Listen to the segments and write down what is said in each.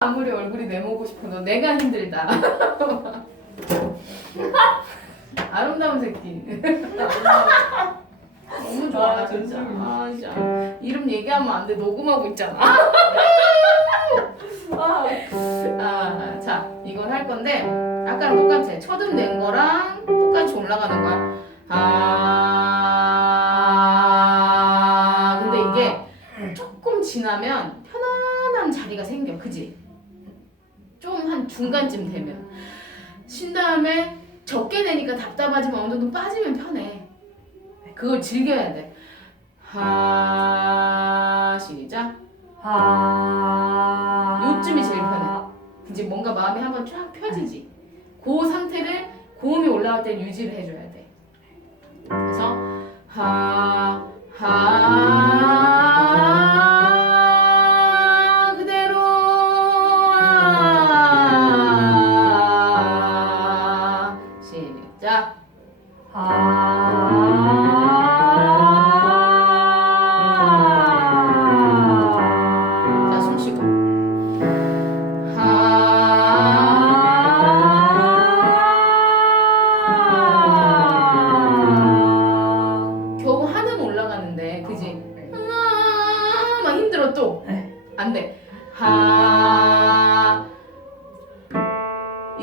아무리 얼굴이 내모고 싶어도 내가 힘들다. 아름다운 새끼. 너무 좋아 아, 진짜. 아 진짜. 이름 얘기하면 안 돼. 녹음하고 있잖아. 아, 자, 이건 할 건데 아까랑 똑같아. 첫음 낸 거랑 똑같이 올라가는 거야. 아, 근데 이게 조금 지나면 편안한 자리가 생겨, 그지? 한 중간쯤 되면 쉰 다음에 적게 내니까 답답하지만 어느 정도 빠지면 편해. 그걸 즐겨야 돼. 하 시작. 하. 요쯤이 제일 편해. 이제 뭔가 마음이 한번 쫙 펴지지. 그 상태를 고음이 올라올 때 유지를 해줘야 돼. 그래서 하, 하,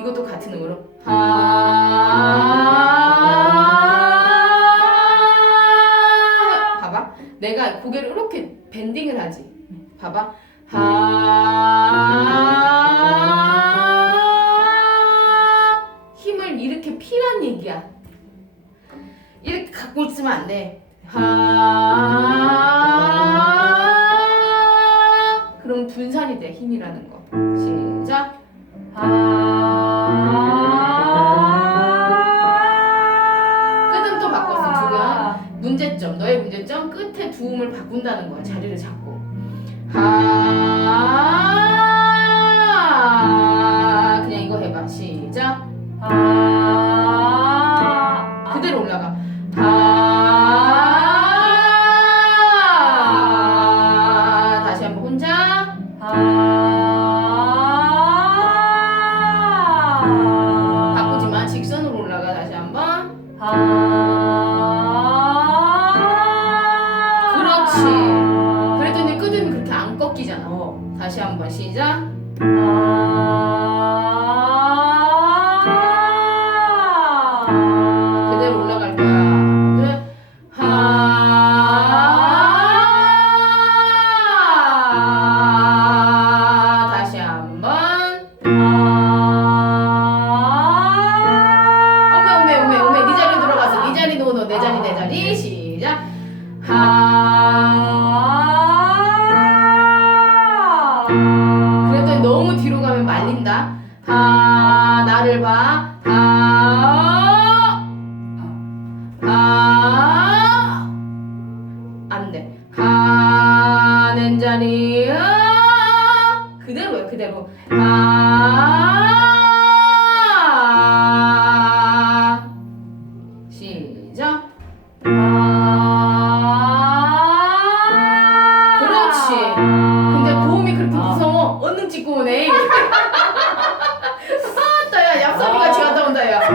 이것도 같은 음으로. 하. 봐봐. 내가 고개를 이렇게 밴딩을 하지. 봐봐. 하. 힘을 이렇게 피란 얘기야. 이렇게 갖고 있으면 안 돼. 하. 그럼 분산이 돼 힘이라는 거. 시작. 끄 문제점 너의 문제점 끝에 두음을 바꾼다는 거야 자리를 잡고. 하.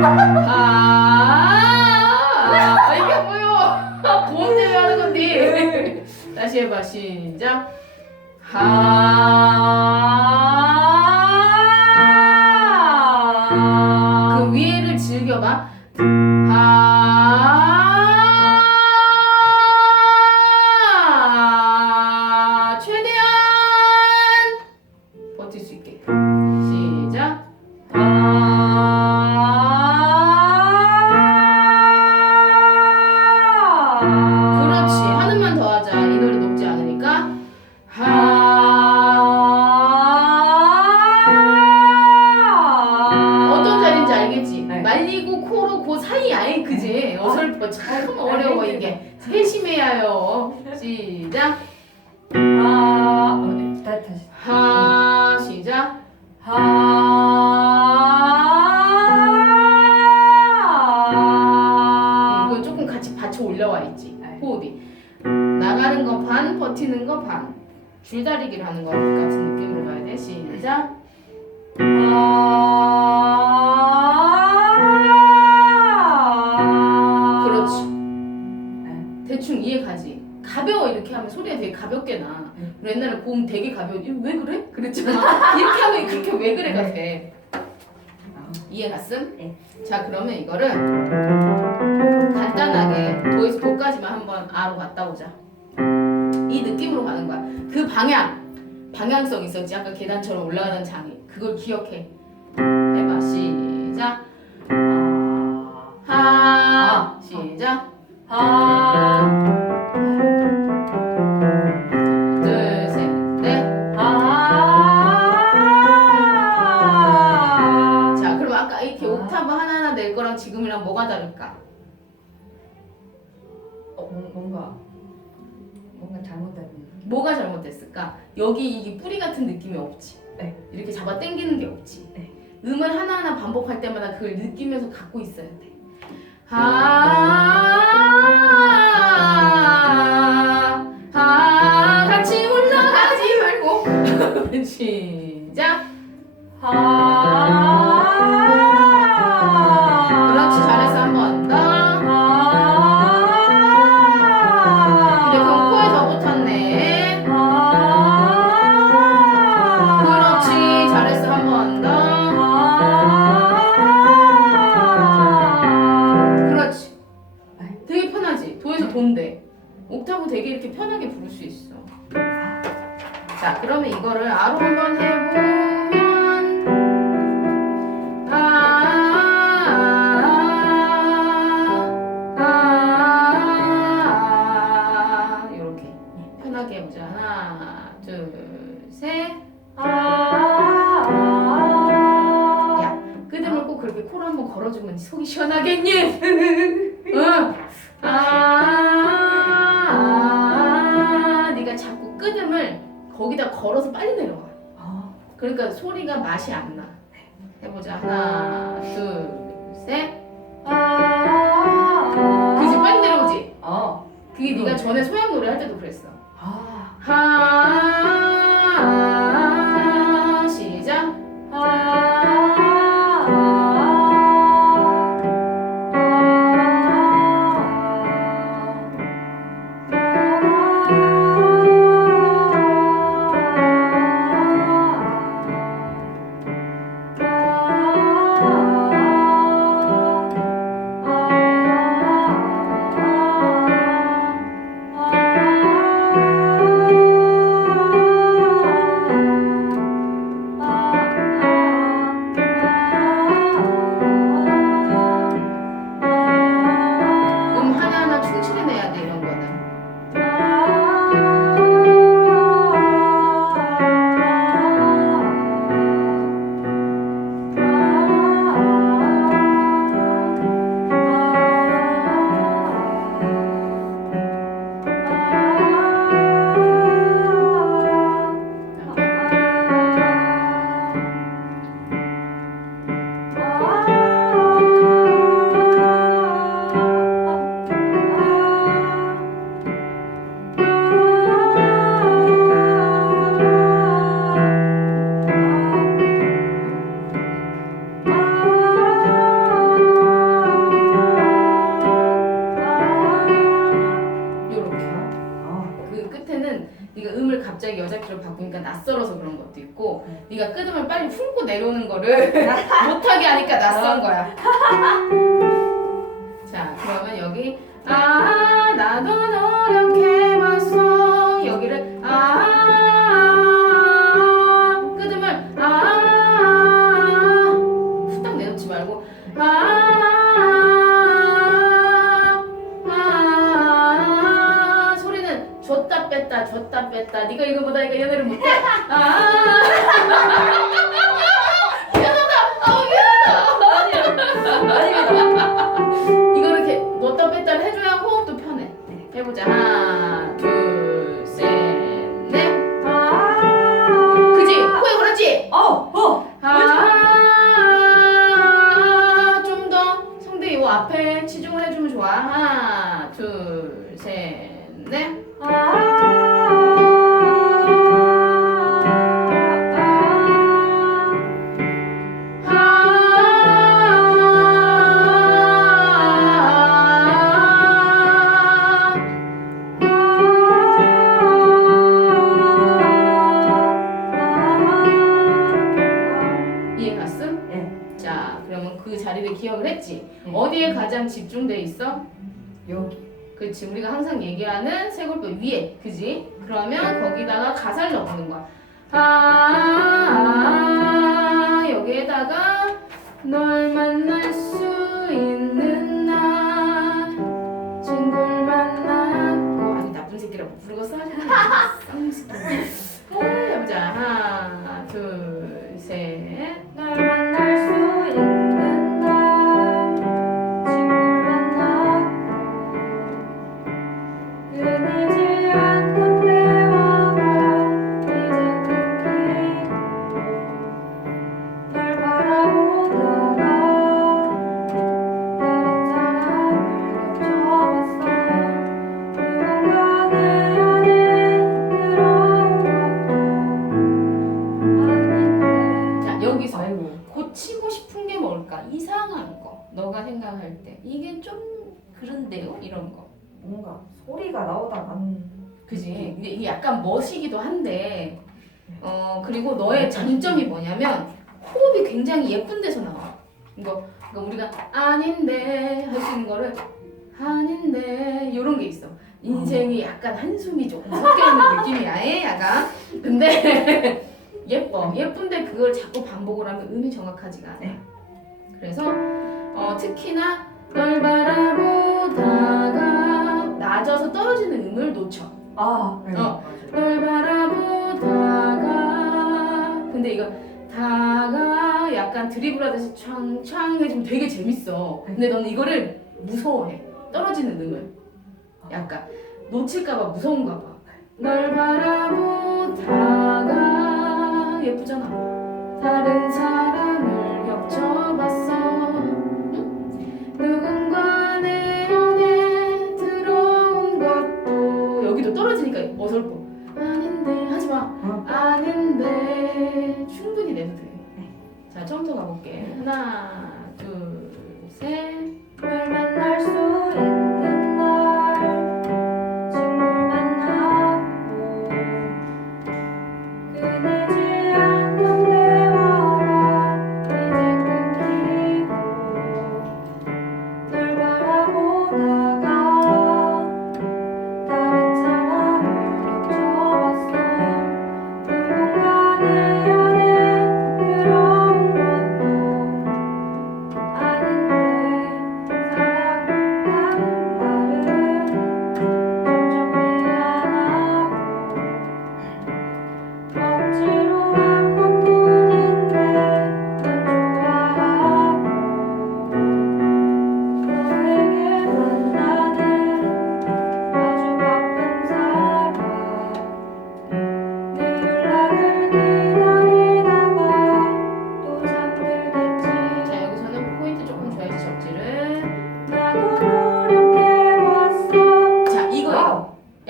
야. 아 이게 뭐요? 고음 때문에 하는 건데. 다시 해봐 시작. 하. 알겠지? 네. 말리고 코로 그 사이 아예 그지? 어설퍼 참 어려워 이게. 세심해야 해요. 시작. 다시. 하 시작. 하. 이거 조금 같이 받쳐 올려와 있지. 네. 호흡이. 나가는 거 반, 버티는 거 반. 줄다리기를 하는 거 같은 느낌으로 가야 돼. 시작. 아. 가벼워 이렇게 하면 소리가 되게 가볍게 나. 네. 우리 옛날에 고음 되게 가벼워. 이거 왜 그래? 그랬잖아. 이렇게 하면 그렇게 왜 그래가 돼. 이해 갔음? 네. 자 그러면 이거를 간단하게 도에서 도까지만 한번 아로 갔다 오자. 이 느낌으로 가는 거야. 그 방향, 방향성 있었지. 아까 계단처럼 올라가는 장이. 그걸 기억해. 해봐. 시작. 하. 아. 시작. 아. 여기 이게 뿌리 같은 느낌이 없지. 네. 이렇게 잡아 당기는 게 없지. 네. 음을 하나하나 반복할 때마다 그걸 느끼면서 갖고 있어야 돼. 하, 하, 같이 올라가지 말고. 시작. 그 그러니까 소리가 맛이 안 나. 해보자. 하나, 둘, 셋. 그지 빨리 내려오지. 그게 네가 전에 소양 노래 할 때도 그랬어. 하, 자 그러면 여기 아 나도 노력해봤어. 여기를 아 끄듬을 아 후딱 내놓지 말고 아, 아 줬다 뺐다 줬다 뺐다. 네가 이거 못하니까 얘네를 못해? 아 해보자. 하나 둘 셋넷. 그지? 코에 걸었지? 아, 좀 더 성대 요 앞에 치중을 해주면 좋아. 하나, 둘, 셋, 넷. 그치 우리가 항상 얘기하는 쇄골뼈 위에 그지? 그러면 거기다가 가사를 넣는 거야. 아 여기에다가 널 만날 수 있는 날 친구를 만나고 아니 나쁜 새끼라고 부르고 써야지 쌍새끼 뭔가 소리가 나오다간 그지? 근데 이게 약간 멋이기도 한데 어 그리고 너의 장점이 뭐냐면 호흡이 굉장히 예쁜 데서 나와. 이거 그러니까 우리가 아닌데 할 수 있는 거를 아닌데 이런 게 있어. 인생이 약간 한숨이 조금 섞여 있는 느낌이야, 예, 약간. 근데 예뻐. 예쁜데 그걸 자꾸 반복을 하면 음이 정확하지가 않아. 그래서 어, 특히나 널 바라보다가 낮아서 떨어지는 음을 놓쳐. 아 네. 어. 널 바라보다가 근데 이거 다가 약간 드리블하듯이 창창 해주면 되게 재밌어. 근데 너는 이거를 무서워해. 떨어지는 음을. 약간 놓칠까봐 무서운가 봐. 널 바라보다가 예쁘잖아. 다른 사람 아닌데 충분히 내도 돼. 자 처음부터 가볼게. 하나, 둘, 셋. 널 만날 수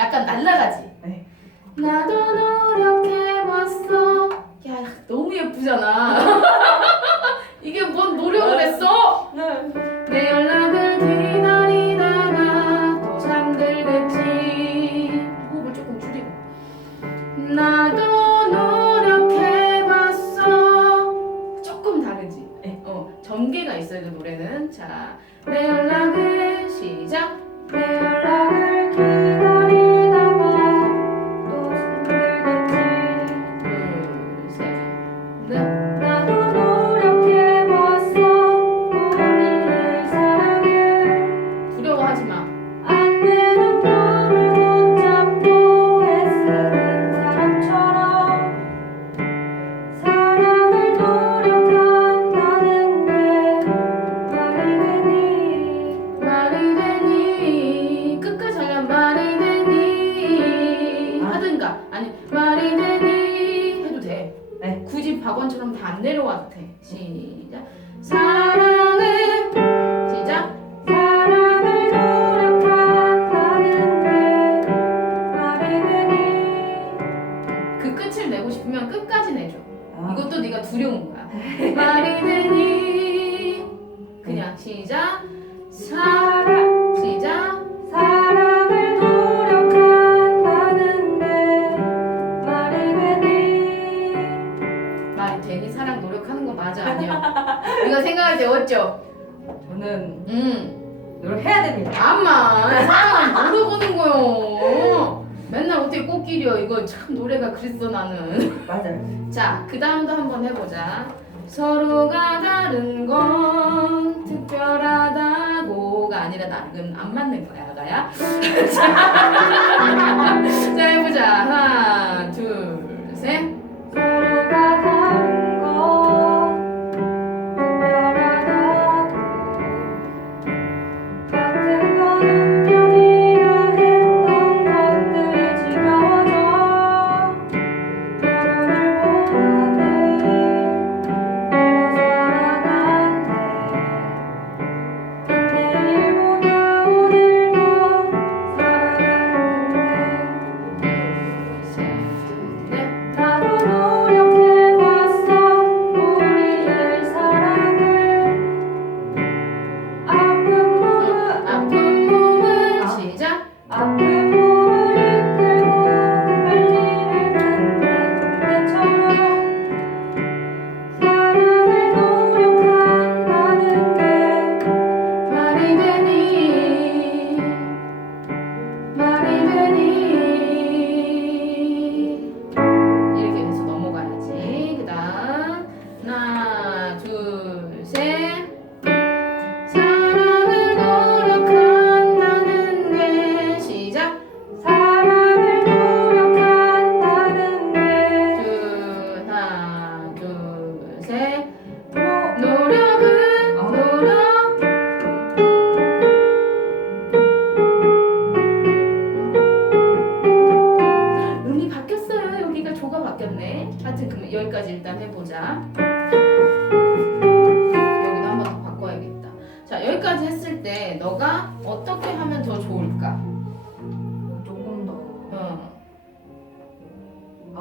약간 날라가지. 네. 나도 노력해봤어. 야 너무 예쁘잖아. 이게 뭔 노력을 했어? 네. 내 연락을 기다리다가 또 잠들겠지. 호흡을 조금 줄이고. 나도 노력해봤어. 조금 다르지? 네. 어 전개가 있어야 돼 노래는. 자, 내 연락 어쩌? 저는 음. 노력 해야 됩니다. 암만 사랑을 물어보는 거요. 맨날 어떻게 꽃길이여 이거 참 노래가 그랬어 나는. 맞아요. 자, 그 다음도 한번 해보자. 서로가 다른 건 특별하다고가 아니라 나는 안 맞는 거야, 가야. 자, 자, 해보자. 하나, 둘, 셋.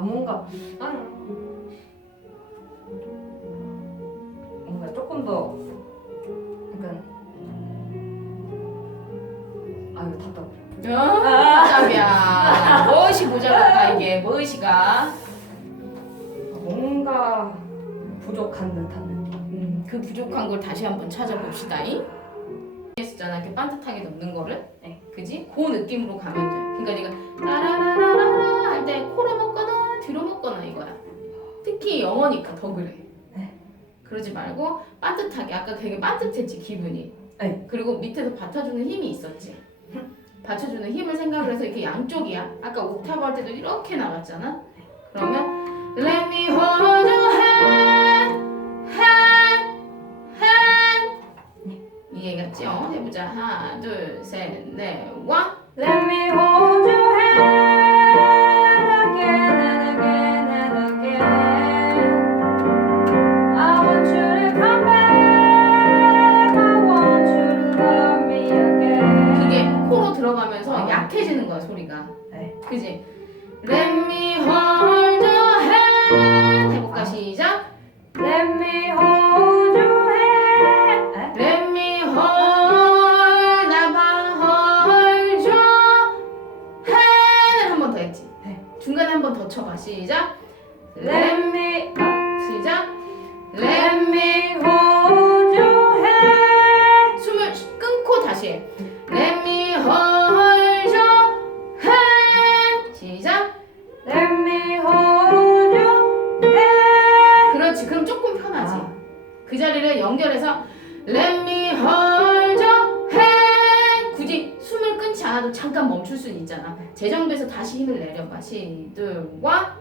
아 뭔가 난 뭔가 조금 더 약간 아유 답답해 어? 답답이야. 무엇이 모자랄까 이게 무엇이가? 뭔가 부족한 듯한 느낌 음, 그 부족한 걸 다시 한번 찾아봅시다잉. 했었잖아 이렇게 반듯하게 넣는 거를 네. 그지? 그 느낌으로 가면 돼 그러니까 네가 따라라라라라 할때 코로 먹 영어니까 더 그래. 네. 그러지 말고 반듯하게 아까 되게 반듯했지 기분이. 네. 그리고 밑에서 받쳐주는 힘이 있었지. 받쳐주는 힘을 생각을 해서 이렇게 양쪽이야. 아까 옥타브 할 때도 이렇게 나갔잖아? 그러면 Let me hold your hand. Hand. Hand. 이 얘기였죠? 해보자. 하나 둘 셋 넷 원. Let me hold your Let me 아, 시작 Let me hold your hand 숨을 끊고 다시 해 Let me hold your hand 시작 Let me hold your hand 그렇지 그럼 조금 편하지 아. 그 자리를 연결해서 Let me hold your hand 굳이 숨을 끊지 않아도 잠깐 멈출 수 있잖아 재정비해서 다시 힘을 내려봐 시둘와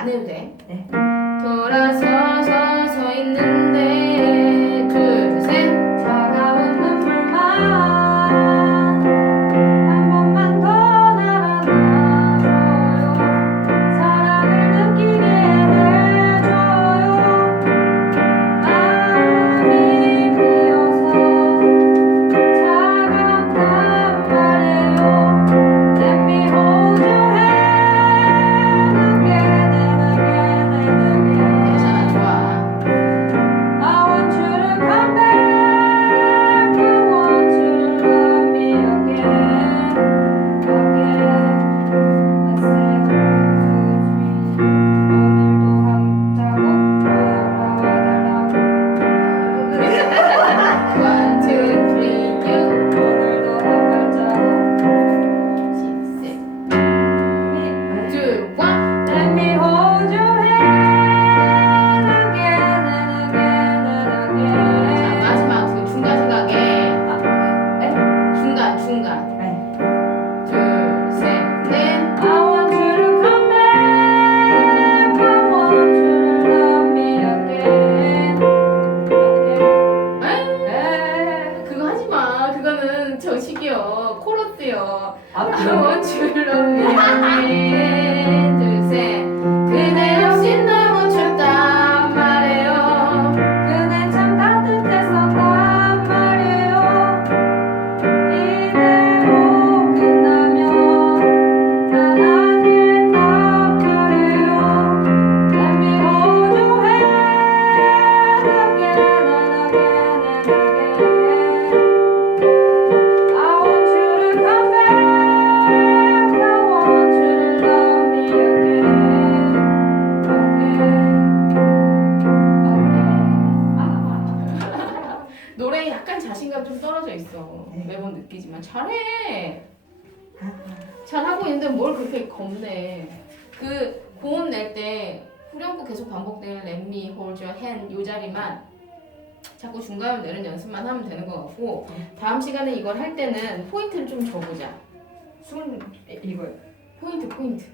안 해도 돼. 네. 잘해. 잘하고 있는데 뭘 그렇게 겁내. 그 고음 낼 때 후렴구 계속 반복되는 Let me hold your hand 요 자리만 자꾸 중간을 내는 연습만 하면 되는 것 같고 다음 시간에 이걸 할 때는 포인트를 좀 줘보자. 숨 이거요. 포인트 포인트.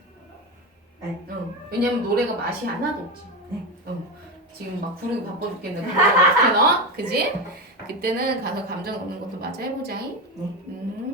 네. 응. 왜냐면 노래가 맛이 하나도 없지. 네. 응. 지금 막 부르기 바빠 죽겠는데 그걸 어떻게 넣어? 그지? 그때는 가서 감정 넣는 것도 마저 해보자잉. 네. 음.